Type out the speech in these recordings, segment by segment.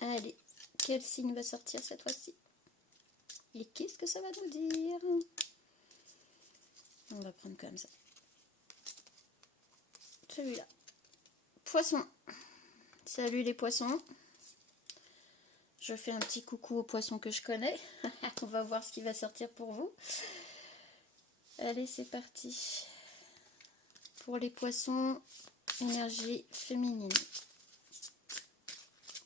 Allez, quel signe va sortir cette fois-ci? Et qu'est-ce que ça va nous dire? On va prendre comme ça. Celui-là. Poisson. Salut les poissons. Je fais un petit coucou aux poissons que je connais. On va voir ce qui va sortir pour vous. Allez, c'est parti. Pour les poissons, énergie féminine.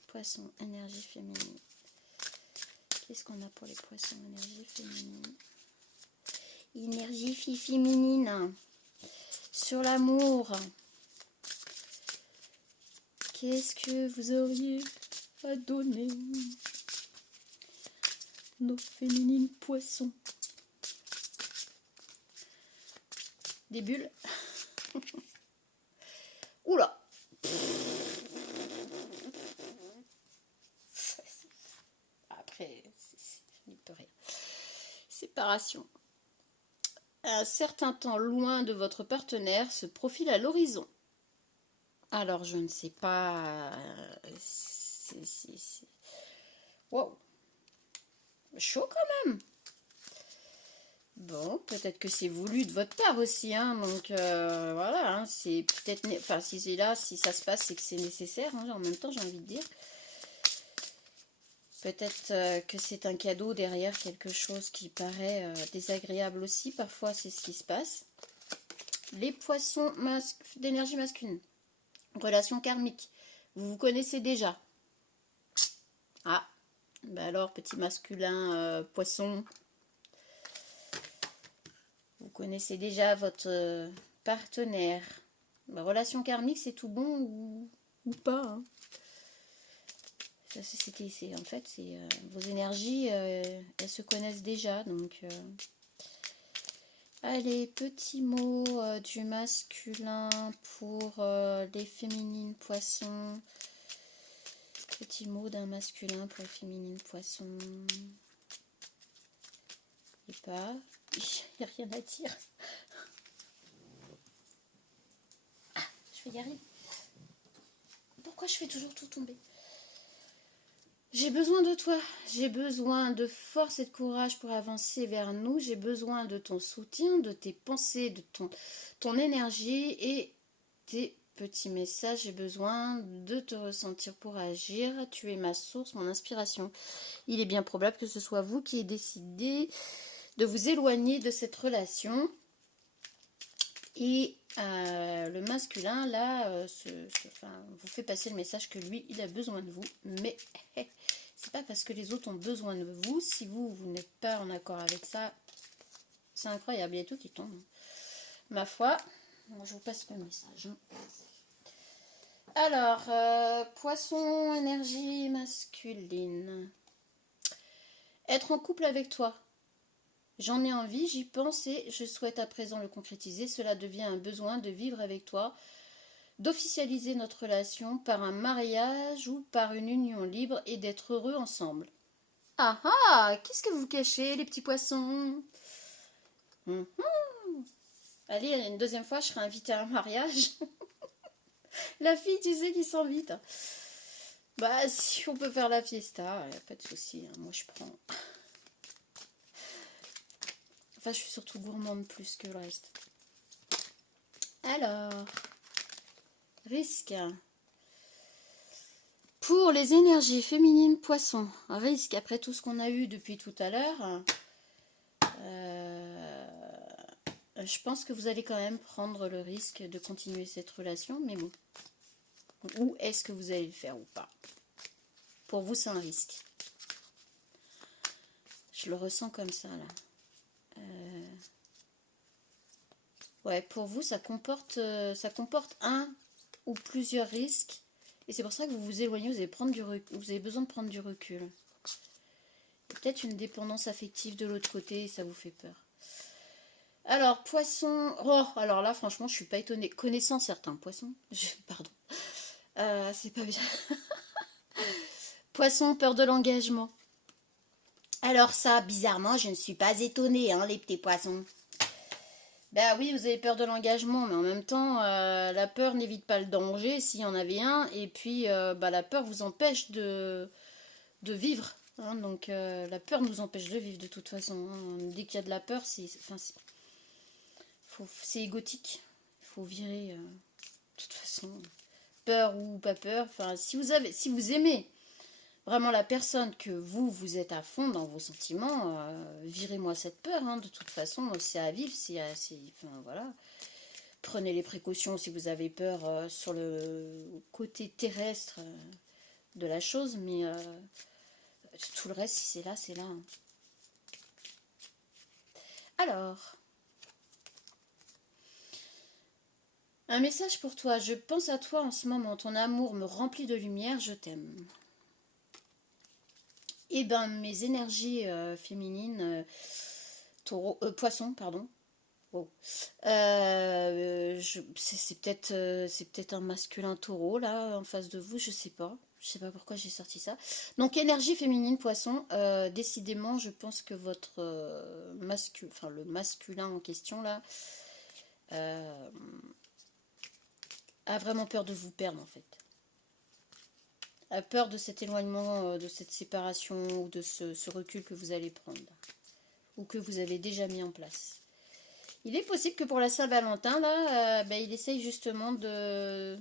Poisson, énergie féminine. Qu'est-ce qu'on a pour les poissons, énergie féminine? Énergie féminine. Sur l'amour. Qu'est-ce que vous auriez à donner? Nos féminines poissons. Des bulles. Oula. Après, je n'y peux rien. Séparation. Un certain temps loin de votre partenaire se profile à l'horizon. Alors, je ne sais pas... Wow. Chaud quand même. Bon, peut-être que c'est voulu de votre part aussi, hein, donc voilà, hein, c'est peut-être... Enfin, si c'est là, si ça se passe, c'est que c'est nécessaire, hein, en même temps, j'ai envie de dire. Peut-être que c'est un cadeau derrière quelque chose qui paraît désagréable aussi, parfois c'est ce qui se passe. Les poissons d'énergie masculine. Relation karmique. Vous vous connaissez déjà. Ah, ben alors, petit masculin poisson... Vous connaissez déjà votre partenaire. La relation karmique, c'est tout bon ou pas, hein. En fait, c'est vos énergies, elles se connaissent déjà. Donc, allez, petit mot du masculin pour les féminines poissons. Petit mot d'un masculin pour les féminines poissons. Et pas... Il n'y a rien à dire. Ah, je vais y arriver. Pourquoi je fais toujours tout tomber? J'ai besoin de toi. J'ai besoin de force et de courage pour avancer vers nous. J'ai besoin de ton soutien, de tes pensées, de ton énergie et tes petits messages. J'ai besoin de te ressentir pour agir. Tu es ma source, mon inspiration. Il est bien probable que ce soit vous qui ayez décidé de vous éloigner de cette relation. Et le masculin, là, vous fait passer le message que lui, il a besoin de vous. Mais c'est pas parce que les autres ont besoin de vous. Si vous n'êtes pas en accord avec ça, c'est incroyable. Il y a tout qui tombe. Ma foi, moi, je vous passe le message. Alors, poisson, énergie masculine. Être en couple avec toi. J'en ai envie, j'y pense et je souhaite à présent le concrétiser. Cela devient un besoin de vivre avec toi, d'officialiser notre relation par un mariage ou par une union libre et d'être heureux ensemble. Ah ah, qu'est-ce que vous cachez, les petits poissons? Allez, une deuxième fois, je serai invitée à un mariage. La fille, tu sais, qui s'invite. Bah, si on peut faire la fiesta, y a pas de souci, hein, moi je prends. Enfin, je suis surtout gourmande plus que le reste. Alors, risque. Pour les énergies féminines poissons, risque, après tout ce qu'on a eu depuis tout à l'heure, je pense que vous allez quand même prendre le risque de continuer cette relation, mais bon. Ou est-ce que vous allez le faire ou pas? Pour vous, c'est un risque. Je le ressens comme ça, là. Ouais, pour vous, ça comporte un ou plusieurs risques. Et c'est pour ça que vous vous éloignez, vous avez besoin de prendre du recul. Peut-être une dépendance affective de l'autre côté et ça vous fait peur. Alors, poisson... Oh, alors là, franchement, je suis pas étonnée. Connaissant certains poissons... Pardon. C'est pas bien. Poisson, peur de l'engagement. Alors ça, bizarrement, je ne suis pas étonnée, hein, les petits poissons. Bah oui, vous avez peur de l'engagement, mais en même temps, la peur n'évite pas le danger s'il y en avait un, et puis bah, la peur vous empêche de vivre. Hein. Donc la peur nous empêche de vivre de toute façon. Hein. Dès qu'il y a de la peur, c'est égotique. Il faut virer de toute façon. Peur ou pas peur. Enfin, si vous aimez vraiment la personne que vous êtes à fond dans vos sentiments, virez-moi cette peur. Hein. De toute façon, c'est à vivre, enfin voilà. Prenez les précautions si vous avez peur sur le côté terrestre de la chose, mais tout le reste, si c'est là, c'est là. Hein. Alors, un message pour toi. Je pense à toi en ce moment. Ton amour me remplit de lumière. Je t'aime. Eh ben, mes énergies féminines, poisson, pardon. Wow. C'est peut-être un masculin taureau là en face de vous, je sais pas. Je sais pas pourquoi j'ai sorti ça. Donc énergie féminine poisson, décidément je pense que votre enfin le masculin en question là euh, a vraiment peur de vous perdre en fait. A peur de cet éloignement, de cette séparation ou de ce recul que vous allez prendre ou que vous avez déjà mis en place. Il est possible que pour la Saint-Valentin, là, il essaye justement de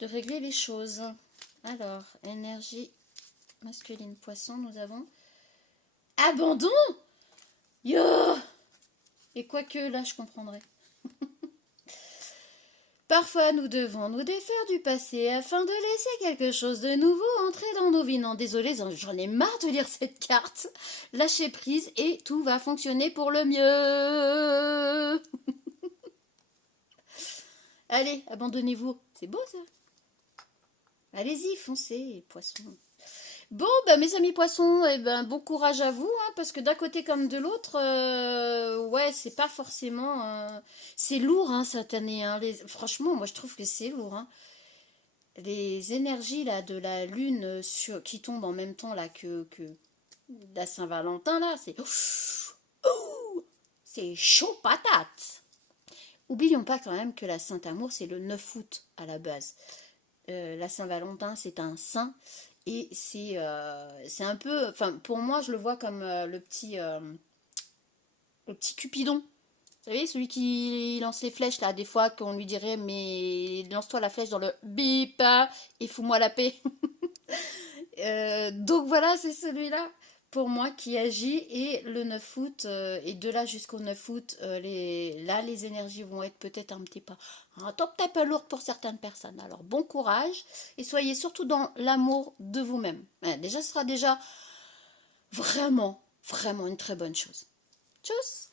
régler les choses. Alors, énergie masculine poisson, nous avons abandon. Yo. Et quoique, là, je comprendrais. Parfois, nous devons nous défaire du passé afin de laisser quelque chose de nouveau entrer dans nos vies. Non, désolé, j'en ai marre de lire cette carte. Lâchez prise et tout va fonctionner pour le mieux. Allez, abandonnez-vous. C'est beau, ça. Allez-y, foncez, poissons. Bon, bah, mes amis poissons, eh ben, bon courage à vous, hein, parce que d'un côté comme de l'autre, ouais, c'est pas forcément... c'est lourd, hein, cette année. Hein, franchement, moi, je trouve que c'est lourd. Hein. Les énergies là, de la lune qui tombe en même temps là, que la Saint-Valentin, là, c'est... c'est chaud patate. Oublions pas quand même que la Saint-Amour, c'est le 9 août à la base. La Saint-Valentin, c'est un saint. Et c'est un peu... Enfin, pour moi, je le vois comme le petit Cupidon. Vous savez, celui qui lance les flèches, là, des fois, qu'on lui dirait, mais lance-toi la flèche dans le bip et fous-moi la paix. Donc voilà, c'est celui-là, pour moi, qui agit. Et le 9 août, et de là jusqu'au 9 août, les énergies vont être peut-être un petit peu lourdes pour certaines personnes. Alors, bon courage, et soyez surtout dans l'amour de vous-même. Déjà, ce sera déjà vraiment, vraiment une très bonne chose. Tchuss!